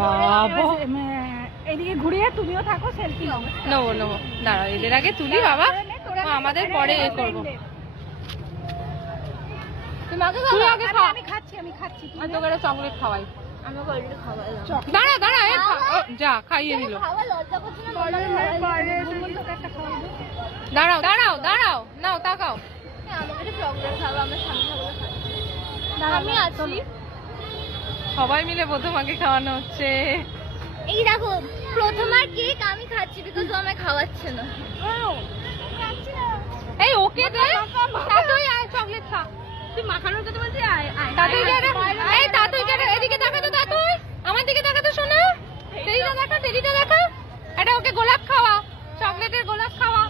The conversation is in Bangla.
বাবা এদিকে ঘুরিয়ে তুমিও থাকো, সেলফি নেবো নেবো, দাঁড়াও এদের আগে তুলি বাবা, আমাদের পরে এ করবো। তুমি আগে খা। আমি খাচ্ছি আর তোকে একটা চকলেট খাওয়াই। আমাকে অলরেডি খাওয়াই দাঁড়া দাঁড়া, যা খাইয়ে দিল। খাওয়া লজ্জা করছে না? দাঁড়াও দাঁড়াও দাঁড়াও, নাও তাকাও। আমাকে একটা চকলেট খাওয়া, আমার সামনে খাবো। আমি আছি। সবাই মিলে প্রথম আগে খাওয়ানো হচ্ছে। এই দেখো প্রথমার কেক আমি খাচ্ছি, বিকজ ও আমায় খাওয়াচ্ছে না। এই ওকে দে, তাতুই আয় চকলেট খা। তুই মাখানোর কথা বলছিস? তাতুই কেন? এই তাতুই কেন? এদিকে দেখা তো তাতুই, আমার দিকে দেখা তো শোনা। টেরিটা দেখা, টেরিটা দেখা। এটা ওকে গোলাপ খাওয়া, চকলেটের গোলাপ খাওয়া।